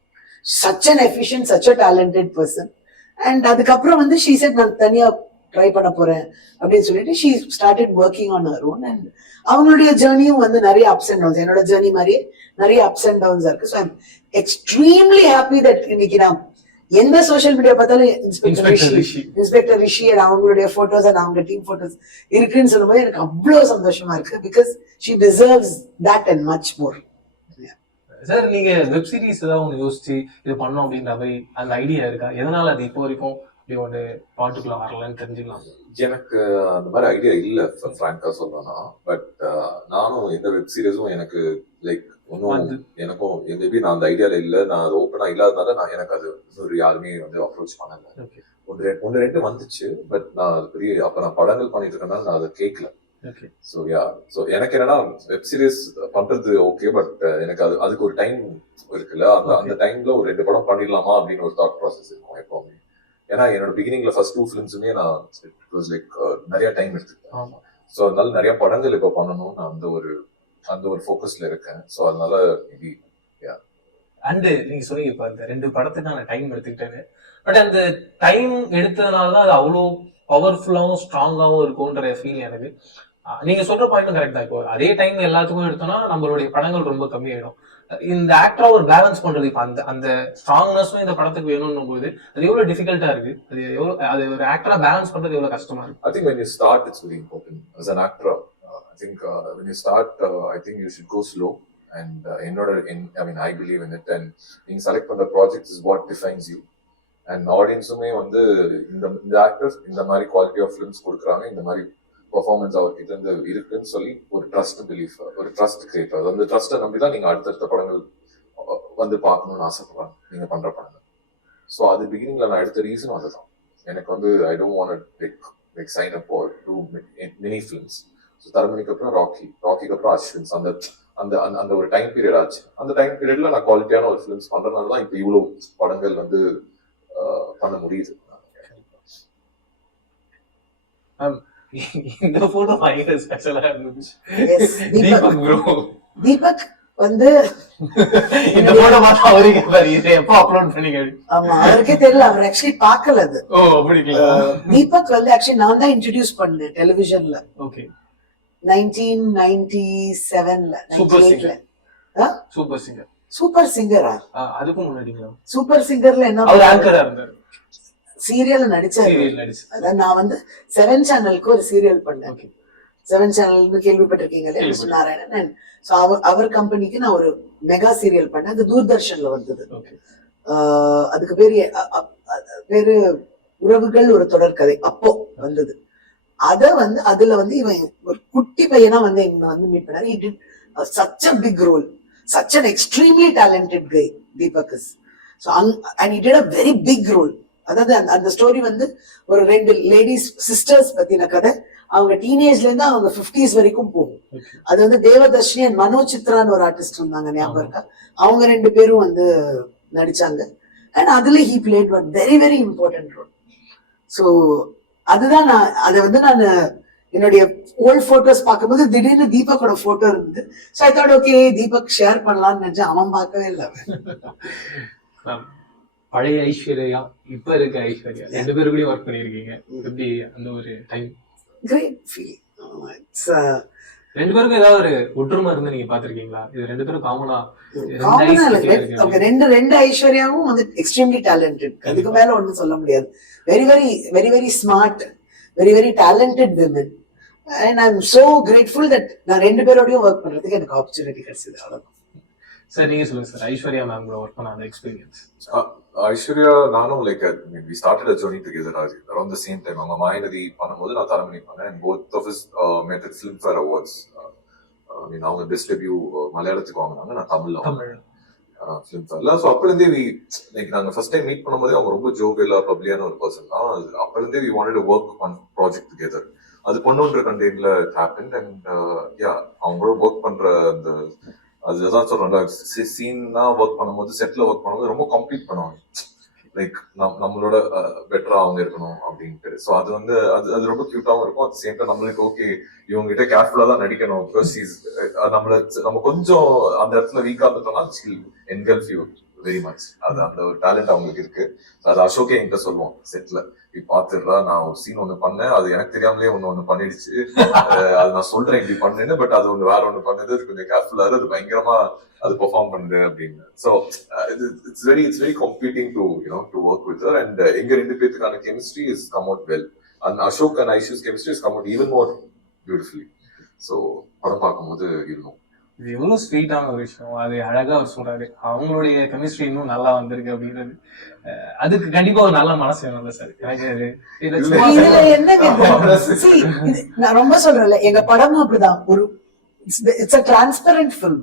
Such an efficient, such a talented person. And அதுக்கப்புறம் வந்து ஷீ செட் நான் தனியா ட்ரை பண்ண போறேன் அப்படின்னு சொல்லிட்டு she started working on her own. And அவங்களுடைய ஜேர்னியும் வந்து நிறைய அப்ஸ் அண்ட் டவுன்ஸ், என்னோட ஜேர்னி மாதிரியே நிறைய அப்ஸ் அண்ட் டவுன்ஸ் இருக்கு. So I'm extremely happy that இன்னைக்கு நான் எந்த சோஷியல் மீடியா பார்த்தாலும் இன்ஸ்பெக்டர் ரிஷி அண்ட் அவங்களுடைய போட்டோஸ் அண்ட் அவங்க டீம் போட்டோஸ் இருக்குன்னு சொல்லும்போது எனக்கு அவ்வளவு சந்தோஷமா இருக்கு. Because she deserves that and much more. Sir நீங்க வெப் சீரிஸ் ஏதாவது ஒன்று யோசிச்சு இது பண்ணோம் அப்படின்ற மாதிரி அந்த ஐடியா இருக்கா? எதனால அது இப்போ வரைக்கும் இப்படி ஒரு பாட்டுக்குள்ள வரலன்னு தெரிஞ்சுக்கலாம். எனக்கு அந்த மாதிரி ஐடியா இல்ல ஃப்ராங்கா சொல்லணும்னா. பட் நானும் எந்த வெப் சீரிஸும் எனக்கு லைக் ஒன்னும் எனக்கும் மேபி நான் அந்த ஐடியால இல்ல. நான் அது ஓப்பனா இல்லாதனால நான் எனக்கு அது இன்னொரு யாருமே வந்து அப்ரோச் பண்ணல. ஒன்று ரெண்டு வந்துச்சு. பட் நான் பெரிய அப்ப நான் படங்கள் பண்ணிட்டு இருக்கனால நான் அதை கேட்கல. ஸோ எனக்கு என்னன்னா வெப் சீரிஸ் பண்றது ஓகே. பட் எனக்கு அதுக்கு ஒரு டைம் இருக்குல்ல. அந்த டைம்ல ஒரு 2 படம் பண்ணிடலாமா அப்படின்னு ஒரு தாட் ப்ராசஸ் இருக்கும் எப்பவுமே. ஏன்னா என்னோட பிகினிங்ல ஃபர்ஸ்ட் 2 ஃபிலிம்ஸுமே நான் லைக் நிறைய டைம் எடுத்துக்கிட்டேன். ஸோ அதனால நிறைய படங்கள் இப்போ பண்ணணும் நான் அந்த ஒரு ஃபோக்கஸ்ல இருக்கேன். ஸோ அதனால மேபி அண்ட் நீங்க சொன்னீங்க இப்ப அந்த 2 படத்துக்கான டைம் எடுத்துக்கிட்டேன்னு, பட் அந்த டைம் எடுத்ததுனாலதான் அது அவ்வளோ பவர்ஃபுல்லாவும் ஸ்ட்ராங்காவும் இருக்கும்ன்ற ஃபீல் எனக்கு. நீங்க சொல்ற பாயிண்ட்டும் கரெக்ட் தான். இப்போ அதே டைம் எல்லாத்துக்கும் எடுத்தோம்னா நம்மளுடைய படங்கள் ரொம்ப கம்மியாயிடும். இந்த ஆக்டரா ஒரு பேலன்ஸ் பண்றது, இப்ப அந்த அந்த ஸ்ட்ராங்னஸும் இந்த படத்துக்கு வேணும்னும் போது அது எவ்வளவு டிஃபிகல்ட்டா இருக்கு, அது எவ்வளவு, அது ஒரு ஆக்டரா பேலன்ஸ் பண்றது எவ்வளவு கஷ்டமா இருக்கு? I think when you start, it's very important. As an actor, I think when you start, I think you should go slow. And I mean, I believe in it. And being select for the project is what defines you. And audience-உமே வந்து இந்த actors இந்த மாதிரி quality of films கொடுக்குறாங்க, இந்த மாதிரி performance அவர்கிட்ட இருந்து இருக்குன்னு சொல்லி ஒரு ட்ரஸ்ட் பிலீஃப், ஒரு ட்ரஸ்ட் கிரியேட் ஆகுது. அந்த ட்ரஸ்ட்டை நம்பி தான் நீங்க அடுத்தடுத்த படங்கள் வந்து பார்க்கணும்னு ஆசைப்படுறாங்க நீங்க பண்ற படங்கள். ஸோ அது பிகினிங்ல நான் எடுத்த ரீசனும் அதுதான். எனக்கு வந்து I don't want like sign up or do mini films. So தரமணிக்கு அப்புறம் ராக்கிக்கு அப்புறம் அஸ்வின்ஸ், அந்த அந்த அந்த ஒரு டைம் பீரியட் ஆச்சு. அந்த டைம் பீரியட்ல நான் குவாலிட்டியான ஒரு ஃபிலிம்ஸ் பண்றதுனால தான் இப்போ இவ்வளவு படங்கள் வந்து பண்ண முடியுது. இந்த போட்டோ பயங்கர ஸ்பெஷலா இருந்துச்சு. தீபக் ப்ரோ, தீபக் வந்து இந்த போட்டோ பார்த்தா அவரே கேட்பாரு இதை எப்போ அப்லோட் பண்ணீங்க? ஆமா, அவருக்கே தெரியல, அவர் ஆக்சுவலி பார்க்கல அது. ஓ அப்படிங்களா? தீபக் வந்து ஆக்சுவலி நான் தான் இன்ட்ரடியூஸ் பண்ணேன் டெலிவிஷன்ல. ஓகே. 1997ல, 98ல. Super singer. சூப்பர் சிங்கரா? அதுக்கும் முன்னாடிங்களா? சூப்பர் சிங்கர்ல என்ன அவர் ஆங்கரா இருந்தாரு, சீரியல் நடிச்சாரு. அதான் நான் வந்து 7 சேனலுக்கு ஒரு சீரியல் பண்ணேன். 7 சேனல் கேள்விப்பட்டிருக்கீங்களே, நாராயணன். அவர் கம்பெனிக்கு நான் ஒரு மெகா சீரியல் பண்ணேன். அது தூர்தர்ஷன்ல வந்தது. அதுக்கு பேரு உறவுகள் ஒரு தொடர்கதை அப்போ வந்தது. அதுல வந்து இவன் ஒரு குட்டி பையனா வந்து எங்க வந்து மீட் பண்ணாரு. He did such a big role, such an extremely talented guy Deepak is. So and he did a very big role. அதாவது அந்த ஸ்டோரி வந்து ஒரு 2 லேடிஸ் சிஸ்டர்ஸ் பத்தின கதை. அவங்க டீனேஜ்ல இருந்து அவங்க 50s வரைக்கும் போகும். அது வந்து தேவதர்ஷினி அண்ட் மனோஜ் சித்ரான்னு ஒரு ஆர்டிஸ்ட் இருந்தாங்க, ஞாபகம் இருக்கா? அவங்க 2 பேரும் வந்து நடிச்சாங்க. அண்ட் அதுல he played one very very important role. So அதுதான் நான் என்னுடைய ஓல்ட் போட்டோஸ் பார்க்கும்போது திடீர்னு தீபக்கோட போட்டோ இருந்தது. So I thought okay Deepak share பண்ணலாம்னு நினைச்சேன். அவன் பார்க்கவே இல்லை. பழைய ஐஸ்வர்யா இப்ப இருக்க ஐஸ்வர்யா 2 பேரு கூட ஒர்க் பண்ணிருக்கீங்க. எப்படி அந்த ஒரு டைம்? Great feel. 2 பேருக்கும் ஏதாவது ஒரு ஒற்றுமை இருந்து நீங்க பாத்திருக்கீங்களா? இது 2 பேரும் காமனா ரெண்டு ஐஸ்வர்யாவும் வந்து எக்ஸ்ட்ரீம்லி டேலண்டட். அதுக்கு மேல ஒண்ணும் சொல்ல முடியாது. Very very very very smart, very very talented women. And I am so grateful that நான் 2 பேரோடயும் ஒர்க் பண்றதுக்கு எனக்கு ஆப்பர்ச்சுனிட்டி கிடைச்சது. அவ்வளவுதான். சார் நீங்க சொல்லுங்க சார், ஐஸ்வர்யா மேம் கூட ஒர்க் பண்ண அந்த எக்ஸ்பீரியன்ஸ். ஐஸ்வர்யா நானும் like we started a journey together around the same time. அவங்க மாயநதி பண்ணும்போது நான் தரமணி பண்ணேன். and both of us met at Filmfare Awards. அவங்க பெஸ்ட் டெபியூ மலையாளத்துக்கு வாங்கினாங்க, நான் தமிழ்ல ஃபிலிம்ஃபேர்ல. ஸோ அப்பலேருந்தே லைக் நாங்கள் ஃபர்ஸ்ட் டைம் மீட் பண்ணும்போதே அவங்க ரொம்ப ஜோவியலா பப்ளியான ஒரு பர்சன் தான். அப்பலேருந்தே we wanted to work on project together. அது பொண்ணுன்ற கண்டெய்ன்ல happened. and அவங்களோட ஒர்க் பண்ற அந்த அதுதான் சொல்றேன், சீன்னா ஒர்க் பண்ணும்போது செட்ல ஒர்க் பண்ணும்போது ரொம்ப கம்ப்ளீட் பண்ணுவாங்க. லைக் நம்மளோட பெட்டரா அவங்க இருக்கணும் அப்படின்ட்டு. ஸோ அது வந்து அது ரொம்ப கியூட்டாவும் இருக்கும். அட் சேம் டைம் நம்மளுக்கு ஓகே இவங்க கிட்ட கேர்ஃபுல்லா தான் நடிக்கணும். பிகாஸ் நம்ம கொஞ்சம் அந்த இடத்துல வீக்கா இருந்துட்டோம்னா என்கல்ஃப் யூ வெரி மச். அது அந்த ஒரு டேலண்ட் அவங்களுக்கு இருக்கு. அது அசோகே என்கிட்ட சொல்லுவோம் செட்ல, பாத்துடுறா நான் ஒரு சீன் ஒண்ணு பண்ணேன், அது எனக்கு தெரியாமலே ஒண்ணு பண்ணிடுச்சு, அது நான் சொல்றேன் இப்படி பண்ணேன்னு, பட் அது வேற ஒண்ணு பண்ணுது, அது கொஞ்சம் கேர்ஃபுல்லா அது பயங்கரமா அது பெர்ஃபார்ம் பண்ணுது அப்படின்னு. So it's very completing to work with her. And எங்க 2 பேருக்கான chemistry is come out well. And Ashok and Aishu's chemistry is come out even more beautifully. So படம் பார்க்கும்போது இருக்கும். இது எவ்வளவு ஸ்வீட்டான ஒரு விஷயம். அது அழகா அவர் சொல்றாரு, அவங்களுடைய கெமிஸ்ட்ரி இன்னும் நல்லா வந்திருக்கு அப்படின்றது. அதுக்கு கண்டிப்பா ஒரு நல்ல மனசு வேணும்ல சார். நான் ரொம்ப சொல்றேன்ல, எங்க படமும் அப்படிதான். ஒரு it's a transparent film.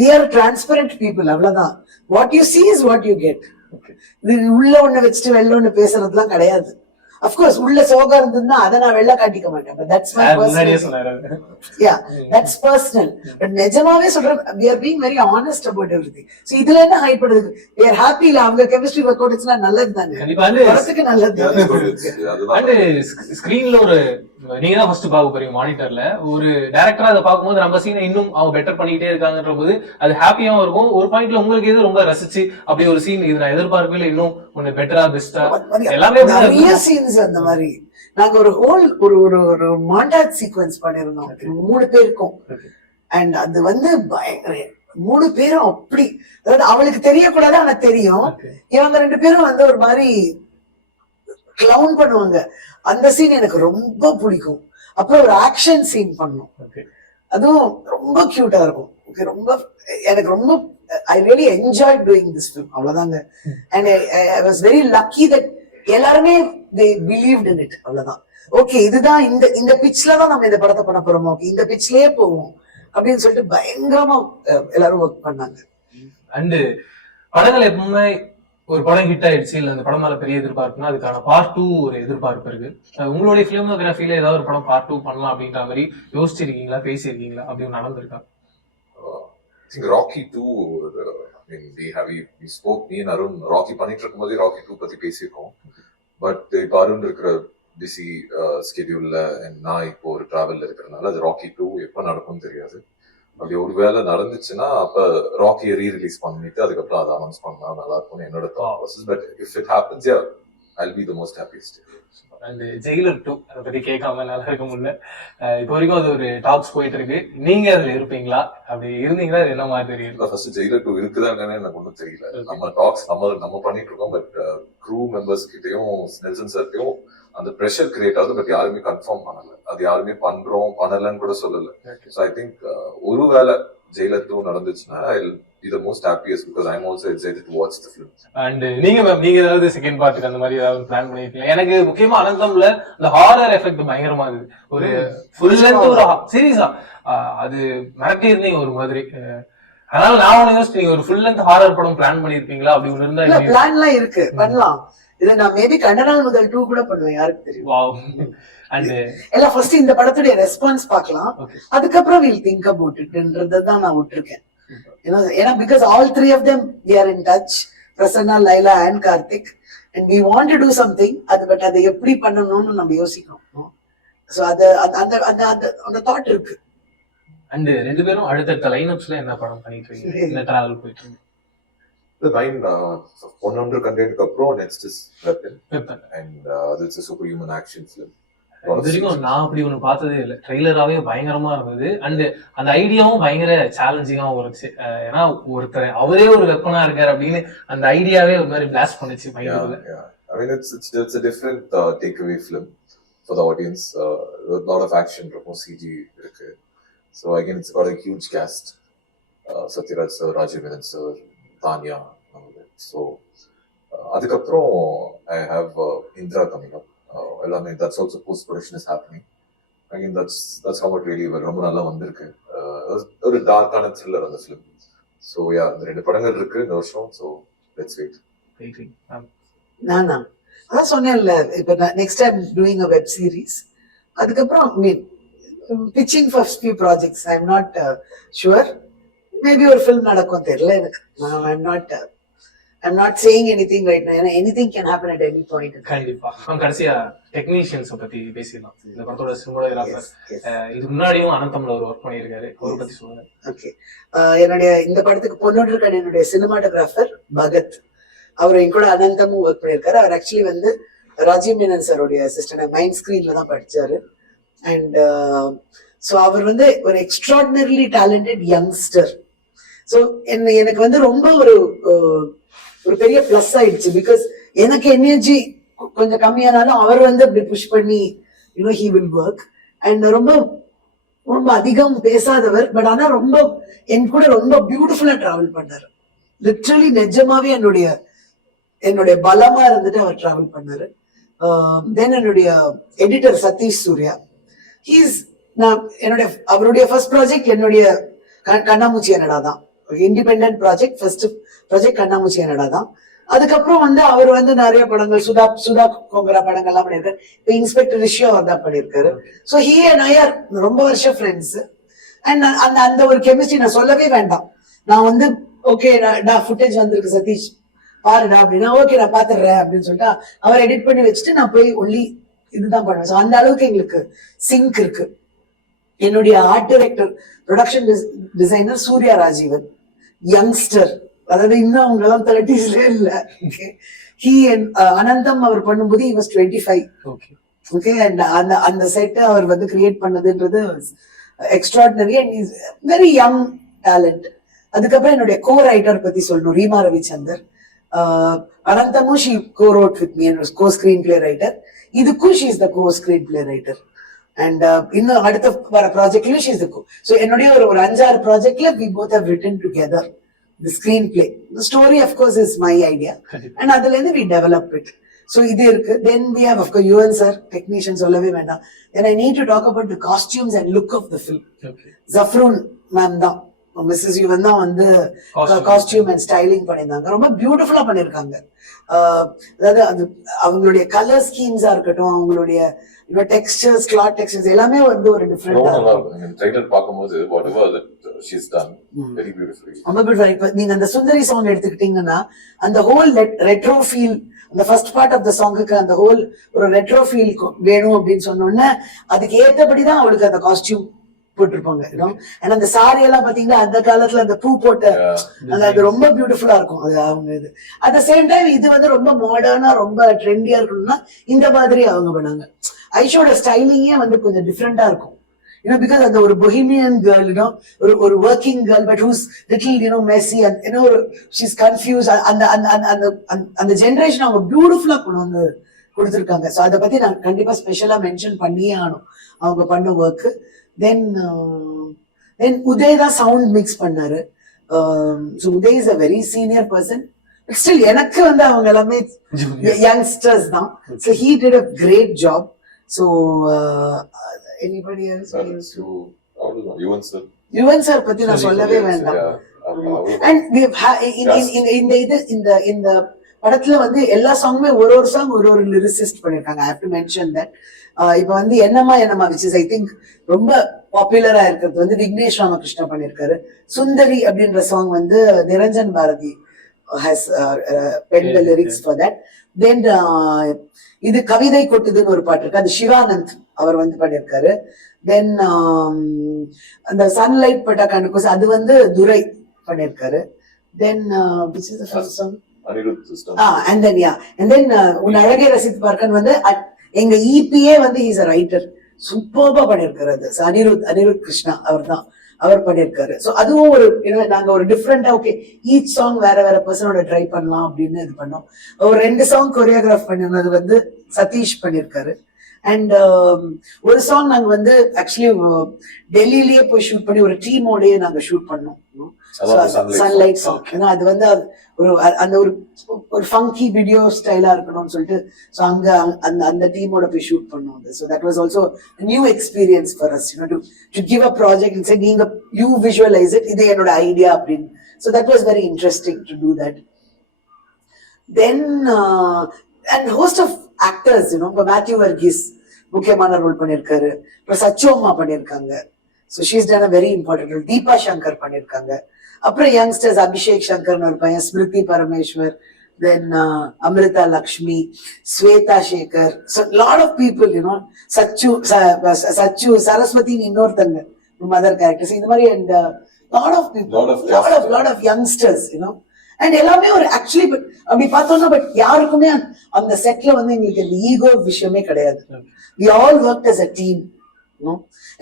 We are transparent people. அவ்வளவுதான். What you see is what you get. இது உள்ள ஒண்ணு வச்சுட்டு வெளில ஒண்ணு பேசுறதுலாம் கிடையாது. அப்கோர்ஸ் உள்ள சோகம் இருந்ததுன்னா அதை நான் வெளில காட்டிக்க மாட்டேன். But that's my முன்னாடியே personal. சொன்னாரு. Yeah, that's personal. But நிஜமாவே சொல்றேன், we are being very honest about everything. So இதுல என்ன ஹைட் பண்ணுது? We are happy இல்ல, அவங்க கெமிஸ்ட்ரி ஒர்க் அவுட் ஆச்சுன்னா நல்லது தானே, கண்டிப்பா. படத்துக்கு நல்லது Yeah, தானே. that's good. அதுதான். அண்ட் ஸ்கிரீன்ல ஒரு நீங்க தான் ஃபர்ஸ்ட் பார்க்க போறீங்க மானிட்டர்ல, ஒரு டைரக்டரா அதை பார்க்கும்போது நம்ம சீனை இன்னும் அவங்க பெட்டர் பண்ணிக்கிட்டே இருக்காங்கன்ற போது அது ஹாப்பியாவும் இருக்கும். ஒரு பாயிண்ட்ல உங்களுக்கு எது ரொம்ப ரசிச்சு அப்படி ஒரு சீன் இது நான் எதிர்பார்க்கவே இன்னும் ஒன்னு பெட்டரா பெஸ்டா எல்லாமே நிறைய சீன்ஸ் அந்த மாதிரி நாங்க ஒரு ஹோல் ஒரு மாண்டாஜ் சீக்வென்ஸ் பண்ணிருந்தோம் 3 பேருக்கும். அண்ட் அது வந்து பயங்கர 3 பேரும் அப்படி, அதாவது அவளுக்கு தெரியக்கூடாது ஆனா தெரியும். இவங்க 2 பேரும் வந்து ஒரு மாதிரி கிளவுன் பண்ணுவாங்க. அந்த சீன் எனக்கு ரொம்ப பிடிக்கும். அப்புறம் ஒரு ஆக்ஷன் சீன் பண்ணோம், அதுவும் ரொம்ப கியூட்டா இருக்கும். ரொம்ப எனக்கு ரொம்ப I really enjoy doing this film, அவ்வளவுதாங்க. And I was very lucky that எல்லாருமே they believed in it, அவ்வளவுதான். ஓகே இதுதான் இந்த பிட்ச்ல தான் நம்ம இந்த படத்தை பண்ண போறோம், ஓகே இந்த பிட்ச்லயே போவோம் அப்படின்னு சொல்லிட்டு பயங்கரமா எல்லாரும் ஒர்க் பண்ணாங்க. அண்ட் படங்கள் எப்பவுமே ஒரு படம் ஹிட் ஆயிடுச்சு இல்ல அந்த படம் மேல பெரிய எதிர்பார்ப்புனா அதுக்கான பார்ட் 2 ஒரு எதிர்பார்ப்பு இருக்கு. உங்களுடைய பிலிமோகிராஃபில ஏதாவது ஒரு படம் பார்ட் 2 பண்ணலாம் அப்படின்ற மாதிரி யோசிச்சிருக்கீங்களா, பேசியிருக்கீங்களா, அப்படி நடந்திருக்கா? I think Rocky 2, I mean, we spoke, me and Arun, Rocky பண்ணிட்டு இருக்கும்போது Rocky 2 பத்தி பேசியிருக்கோம். பட் இப்போ அருண் இருக்கிற பிஸி ஸ்கெடியூல்ல நான் இப்போ ஒரு டிராவல்ல இருக்கிறதுனால அது Rocky 2 எப்போ நடக்கும்னு தெரியாது. அப்படி ஒருவேளை நடந்துச்சுன்னா அப்ப ராக்கியை ரீ-ரிலீஸ் பண்ணிட்டு அதுக்கப்புறம் அதை அனௌன்ஸ் பண்ணா நல்லா இருக்கும்னு என்னோட thought. But if it happens, yeah, I'll be the most happiest. And Jailer 2 அதை பத்தி கேட்காம நல்லா இருக்க முடியல. இப்போ வரைக்கும் அது ஒரு டாக்ஸ் போயிட்டு இருக்கு, நீங்க அதுல இருப்பீங்களா? அப்படி இருந்தீங்களா அது என்ன மாதிரி தெரியும்? ஃபர்ஸ்ட் ஜெயிலர் 2 இருக்குதாங்கன்னு எனக்கு ஒன்றும் தெரியல. நம்ம டாக்ஸ் நம்ம பண்ணிட்டு இருக்கோம். பட் க்ரூ மெம்பர்ஸ் கிட்டயும் நெல்சன் சார்ட்டையும் அந்த ப்ரெஷர் கிரியேட் ஆகுது. பட் யாருமே கன்ஃபார்ம் பண்ணல, அது யாருமே பண்றோம் பண்ணலன்னு கூட சொல்லல. ஸோ ஐ திங்க் ஒருவேளை ஜெயிலர் 2 நடந்துச்சுன்னா I'll be the most happiest because I'm also excited to watch the film. And நீங்க ஏதாவது செகண்ட் பார்ட்டுக்கு அந்த மாதிரி ஏதாவது பிளான் பண்ணிருக்கீங்க? எனக்கு முக்கியமா அனந்தம்ல அந்த ஹாரர் எஃபெக்ட் பயங்கரமா இருக்கு. ஒரு ஃபுல் லென்த் ஒரு சீரிஸா அது மிரட்டி இருந்தீங்க ஒரு மாதிரி. அதனால நான் ஒண்ணு யோசிச்சீங்க ஒரு ஃபுல் லென்த் ஹாரர் படம் பிளான் பண்ணிருப்பீங்களா? அப்படி ஒண்ணு இருந்தா பிளான்லாம் இருக்கு, பண்ணலாம். இதை நான் மேபி கண்டனால் முதல் 2 கூட பண்ணுவேன், யாருக்கு தெரியும். வாவ். அண்ட் எல்லாம் ஃபர்ஸ்ட் இந்த படத்துடைய ரெஸ்பான்ஸ் பார்க்கலாம், அதுக்கப்புறம் we'll think about it தான் நான் விட்டுருக்கேன். ஏன்னா because all 3 of them we are in touch, Prasanna, Laila and Karthik, and we want to do something. But அதை எப்படி பண்ணணும்னு நம்ம யோசிக்கணும். சோ அது அந்த தாட் இருக்கு. அண்ட் 2 பேரும் அடுத்தடுத்த லைனப்ஸ்ல என்ன படம் பண்ணிட்டு இருக்கீங்க? என்ன டிராவல் போயிட்டு இருக்கு? The line 100 கண்டென்ட்க்கு அப்புறம் next is weapon, and it's a superhuman action film. இது வரைக்கும் நான் அப்படி ஒண்ணு பார்த்ததே இல்லை. ட்ரெய்லராவே பயங்கரமா இருந்தது. அண்ட் அந்த ஐடியாவும் பயங்கர சேலஞ்சிங்காவும் இருந்துச்சு. ஏன்னா ஒருத்தர் அவரே ஒரு வெப்பனா இருக்காரு அப்படின்னு அந்த ஐடியாவே ஒரு மாதிரி பிளாஸ்ட் பண்ணுச்சு மைண்ட்ல. I mean it's a different takeaway film for the audience. A lot of action, CG இருக்கு. So again it's got a huge cast. Satyaraj sir, Rajavedan sir, Tanya. So அதுக்கப்புறம் I have Indra coming up. That's also post production is happening. Again that's how it really ரொம்ப நல்லா வந்திருக்கு. ஒரு டார்க்கான thriller அந்த film. So yeah, இந்த 2 படங்கள் இருக்கு இந்த வருஷம். So let's wait. நானா அதான் சொன்னேன்ல, இப்ப next time doing a web series. அதுக்கப்புறம் pitching for few projects. I'm not sure. Maybe ஒரு film நடக்கும், தெரியல எனக்கு. I'm not saying anything right now. Anything can happen at any point. கண்டிப்பா. கடைசியா டெக்னீஷியன்ஸ் பத்தி பேசிடலாம். இந்த படத்தோட சினிமாட்டோகிராஃபர் இது முன்னாடியும் அனந்தம்ல ஒரு ஒர்க் பண்ணியிருக்காரு, ஒரு பத்தி சொல்லுங்க. ஓகே, என்னுடைய இந்த படத்துக்கு பொண்ணு இருக்க என்னுடைய சினிமாட்டோகிராஃபர் பகத், அவர் என் கூட அனந்தமும் ஒர்க் பண்ணியிருக்காரு. அவர் ஆக்சுவலி வந்து ராஜீவ் மேனன் சாரோடைய அசிஸ்டன்ட், மைண்ட் ஸ்கிரீன்ல தான் படிச்சாரு. அண்ட் ஸோ அவர் வந்து ஒரு எக்ஸ்ட்ராடினரிலி டேலண்டட் யங்ஸ்டர். ஸோ எனக்கு வந்து ரொம்ப ஒரு பெரிய பிளஸ் ஆயிடுச்சு. பிகாஸ் எனக்கு எனர்ஜி கொஞ்சம் கம்மியானாலும் அவர் வந்து அப்படி புஷ் பண்ணி he will work. அண்ட் ரொம்ப ரொம்ப அதிகம் பேசாதவர், பட் ஆனா ரொம்ப என் கூட ரொம்ப பியூட்டிஃபுல்லா டிராவல் பண்ணாரு. லிட்ரலி நிஜமாவே என்னுடைய பலமா இருந்துட்டு அவர் டிராவல் பண்ணாரு. தென் என்னுடைய எடிட்டர் சதீஷ் சூர்யா, அவருடைய ஃபர்ஸ்ட் ப்ராஜெக்ட் என்னுடைய கண்ணாமூச்சி என்னடா தான், இண்டிபெண்டன்ட் ப்ராஜெக்ட், ஃபர்ஸ்ட் ப்ராஜெக்ட் கண்ணாமூச்சி என்னடா தான். அதுக்கப்புறம் வந்து அவர் வந்து நிறைய படங்கள் சுதா கோங்கரா படங்கள் எல்லாம் பண்ணிருக்காரு. இப்ப இன்ஸ்பெக்டர் ரிஷி அவர் தான் பண்ணிருக்காரு. So he and I are ரொம்ப வருஷம் ஃப்ரெண்ட்ஸ். அண்ட் அந்த ஒரு கெமிஸ்ட்ரி நான் சொல்லவே வேண்டாம். நான் வந்து ஓகே நான் ஃபுட்டேஜ் வந்திருக்கு சதீஷ் பாருடா அப்படின்னா ஓகே நான் பாத்துடுறேன் அப்படின்னு சொல்லிட்டு அவர் எடிட் பண்ணி வச்சுட்டு நான் போய் ஒன்லி இதுதான் பண்ணுவேன். ஸோ அந்த அளவுக்கு எங்களுக்கு சிங்க் இருக்கு. என்னுடைய art director production designer Surya Rajeevan, youngster, அதாவது இன்னும் அவங்க எல்லாம் 30s இல்ல. ஹி அனந்தம் அவர் பண்ணும்போது he was 25. ஓகே அண்ட் அந்த செட்டை அவர் வந்து கிரியேட் பண்ணதுன்றது extraordinary and is very young talent. அதுக்கப்புறம் என்னுடைய கோ ரைட்டர் பத்தி சொல்லணும், ரீமா ரவிச்சந்தர். அனந்தமும் she co wrote with me and co screenplay writer. இதுக்கும் she is the co screenplay writer. அண்ட் இன்னும் அடுத்த வர ப்ராஜெக்ட்லயும் she is the co. So என்னுடைய ஒரு 5-6 ப்ராஜெக்ட்ல we both have written together the screenplay. The story of course is my idea and அதுல இருந்து we develop it. So இது இருக்கு. Then we have of course UN sir, technician சொல்லவே வேண்டாம். Then I need to talk about the costumes and look of the film. Zafrun ma'am தான், Mrs Yuvan தான் வந்து costume and styling பண்ணியிருந்தாங்க. ரொம்ப பியூட்டிஃபுல்லா பண்ணிருக்காங்க. அதாவது அது அவங்களுடைய கலர் ஸ்கீம்ஸா இருக்கட்டும், அவங்களுடைய டெக்ஸ்டர்ஸ், கிளாத் டெக்ஸ்டர்ஸ் எல்லாமே வந்து ஒரு டிஃபரெண்டா இருக்கும். ட்ரைலர் பாக்கும்போது whatever that she's done very beautifully. ரொம்ப பியூட்டிஃபுல். இப்ப நீங்க அந்த சுந்தரி சாங் எடுத்துக்கிட்டீங்கன்னா அந்த ஹோல் ரெட்ரோ ஃபீல், அந்த ஃபர்ஸ்ட் பார்ட் ஆஃப் த சாங்குக்கு அந்த ஹோல் ஒரு ரெட்ரோ ஃபீல் வேணும் அப்படின்னு சொன்னோன்னே அதுக்கு ஏற்றபடிதான் அவளுக்கு அந்த காஸ்டியூம் போட்டிருப்பாங்க. ஏன்னா அந்த சாரி எல்லாம் பாத்தீங்கன்னா அந்த காலத்துல அந்த பூ போட்ட அது ரொம்ப பியூட்டிஃபுல்லா இருக்கும். அது அவங்க இது அட் த சேம் டைம் இது வந்து ரொம்ப மாடர்னா ரொம்ப ட்ரெண்டியா இருக்கணும்னா இந்த மாதிரி அவங்க பண்ணாங்க. ஐஷோட ஸ்டைலிங்கே வந்து கொஞ்சம் டிஃப்ரெண்டா இருக்கும். Because அந்த ஒரு bohemian girl, ஒரு working girl but who's little messy and she's confused. அந்த ஜெனரேஷன் அவங்க பியூட்டிஃபுல்லா கொண்டு வந்து கொடுத்துருக்காங்க. ஸோ அதை பத்தி நான் கண்டிப்பா ஸ்பெஷலா மென்ஷன் பண்ணியே ஆகணும் அவங்க பண்ண ஒர்க். தென் உதய் தான் சவுண்ட் மிக்ஸ் பண்ணாரு. So Uday is a very senior person. Still எனக்கு வந்து அவங்க எல்லாமே யங்ஸ்டர்ஸ் தான். So he did a great job. So anybody else? Yuvan sir பத்தி நான் சொல்லவே வேண்டாம். அண்ட் இந்த படத்துல வந்து எல்லா சாங்குமே ஒரு சாங் ஒரு லிரிசிஸ்ட் பண்ணிருக்காங்க. I have to mention that. இப்ப வந்து என்னமா which is I think ரொம்ப பாப்புலரா இருக்கிறது வந்து விக்னேஷ் ராமகிருஷ்ணா பண்ணிருக்காரு. சுந்தரி அப்படின்ற சாங் வந்து Niranjan Bharathi has penned the lyrics for that. Then இது கவிதை கொட்டுதுன்னு ஒரு பாட்டு இருக்கு, அது சிவானந்த் அவர் வந்து பண்ணிருக்காரு. தென் அந்த சன்லைட் பட்டா கண்ணுக்கு அது வந்து துரை பண்ணிருக்காரு. தென் which is the first song? And then உன் அழகே ரசித்து பார்க்கன் வந்து எங்க இபிஏ வந்து இஸ் அ ரைட்டர், சூப்பர்பா பண்ணிருக்காரு. அது அனிருத் கிருஷ்ணா அவர் பண்ணிருக்காரு. சோ அதுவும் ஒரு நாங்க ஒரு டிஃப்ரெண்டா ஓகே ஈச் சாங் வேற பர்சனோட ட்ரை பண்ணலாம் அப்படின்னு இது பண்ணோம். ஒரு 2 சாங் கொரியோகிராஃப் பண்ணிருந்தது வந்து சதீஷ் பண்ணிருக்காரு. அண்ட் ஒரு சாங் நாங்க வந்து ஆக்சுவலி டெல்லியிலேயே போய் ஷூட் பண்ணி ஒரு டீமோடயே நாங்க ஷூட் பண்ணோம், சன்லைட் சாங். ஏன்னா அது வந்து ஒரு அந்த ஒரு ஃபங்கி வீடியோ ஸ்டைலா இருக்கணும்னு சொல்லிட்டு ஸோ அங்க அந்த டீமோட போய் ஷூட் பண்ணோம். So that was also new experience for us to give a project சரி நீங்க யூ விஷுவலைஸ் இட், இது என்னோட ஐடியா அப்படின்னு. So that was very interesting to do that. Then and host of actors இப்போ மேத்யூ வர்கீஸ் முக்கியமான ரோல் பண்ணிருக்காரு. அப்புறம் சச்சோம்மா பண்ணிருக்காங்க. So she's done a very important role. Deepa Shankar பண்ணிருக்காங்க. அப்புறம் யங்ஸ்டர்ஸ் அபிஷேக் சங்கர்னு ஒரு பையன், Smriti Parameswar, then Amritha Lakshmi, Swetha Sekar, lot of people Sachu சரஸ்வதினு இன்னொருத்தங்க மதர் கேரக்டர்ஸ், இந்த மாதிரி and lot of people, lot of youngsters and எல்லாமே ஒரு ஆக்சுவலி அப்படி பார்த்தோம்னா பட் யாருக்குமே அந்த செட்ல வந்து எங்களுக்கு அந்த ஈகோ விஷயமே கிடையாது. we all worked as a team.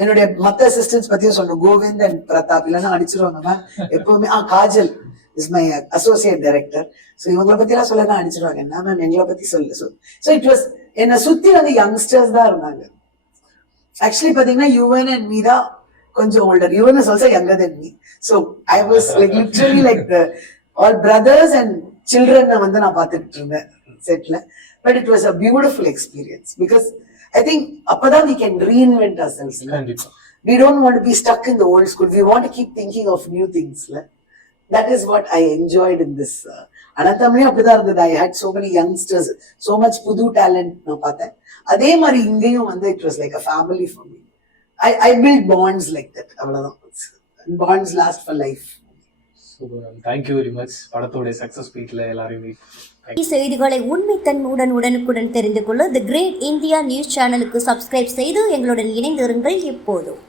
என்னுடைய மத்த அசிஸ்டன்ஸ் பத்தியும் சொல்லணும், கோவிந்த் அண்ட் பிரதாப் இல்லைன்னா அடிச்சிருவாங்க மேம் எப்பவுமே. Kajal is my associate director. So இவங்களை பத்தி எல்லாம் சொல்லனா அடிச்சிருவாங்க, என்ன மேம் எங்களை பத்தி சொல்லு. ஸோ இட் வாஸ் என்னை சுத்தி வந்து யங்ஸ்டர்ஸ் தான் இருந்தாங்க. ஆக்சுவலி பாத்தீங்கன்னா யுவன் அண்ட் மீ தான் கொஞ்சம் older. Yuvan is also younger than me. So I was like literally like all brothers and children வந்து நான் பார்த்துட்டு இருந்தேன் செட்ல. But it was a beautiful experience because I think appada we can reinvent ourselves. We don't want to be stuck in the old school. We want to keep thinking of new things. That is what I enjoyed in this. அனந்தமிழையும் அப்படிதான் இருந்தது. I had so many youngsters, so much புது talent நான் பார்த்தேன். அதே மாதிரி இங்கேயும் வந்து it was like a family for me. I built bonds like that, அவ்வளவுதான். Bonds last for life. Super ma'am, thank you very much. படத்தோட சக்சஸ் ஸ்பீட்ல எல்லாரையும் செய்திகளை உண்மைத்தன்மையுடன் உடனுக்குடன் தெரிந்து கொள்ள தி கிரேட் இந்தியா நியூஸ் சேனலுக்கு சப்ஸ்கிரைப் செய்து எங்களுடன் இணைந்திருங்கள் எப்போதும்.